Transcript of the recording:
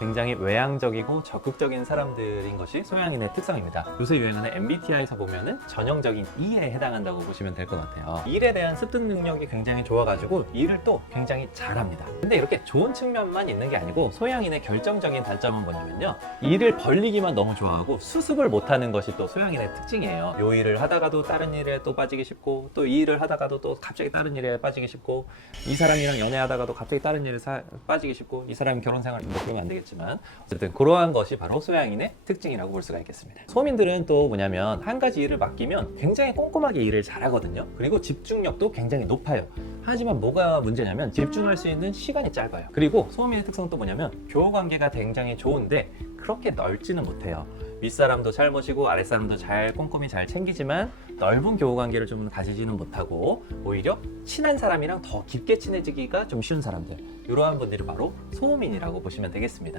굉장히 외향적이고 적극적인 사람들인 것이 소양인의 특성입니다. 요새 유행하는 MBTI에서 보면은 전형적인 E에 해당한다고 보시면 될 것 같아요. 일에 대한 습득 능력이 굉장히 좋아가지고 일을 또 굉장히 잘합니다. 근데 이렇게 좋은 측면만 있는 게 아니고 소양인의 결정적인 단점은 뭐냐면요. 일을 벌리기만 너무 좋아하고 수습을 못하는 것이 또 소양인의 특징이에요. 요 일을 하다가도 다른 일에 또 빠지기 쉽고 또 이 일을 하다가도 또 갑자기 다른 일에 빠지기 쉽고 이 사람이랑 연애하다가도 갑자기 다른 일에 사- 빠지기 쉽고 이 사람이 결혼 생활 뭐 그러면 안 되겠 지만 어쨌든 그러한 것이 바로 소양인의 특징이라고 볼 수가 있겠습니다. 소민들은 또 뭐냐면 한 가지 일을 맡기면 굉장히 꼼꼼하게 일을 잘하거든요. 그리고 집중력도 굉장히 높아요. 하지만 뭐가 문제냐면 집중할 수 있는 시간이 짧아요. 그리고 소민의 특성은 또 뭐냐면 교우 관계가 굉장히 좋은데 그렇게 넓지는 못해요. 윗사람도 잘 모시고 아랫사람도 잘 꼼꼼히 잘 챙기지만 넓은 교우 관계를 좀 가지지는 못하고 오히려 친한 사람이랑 더 깊게 친해지기가 좀 쉬운 사람들 이러한 분들이 바로 소민이라고 보시면 되겠습니다.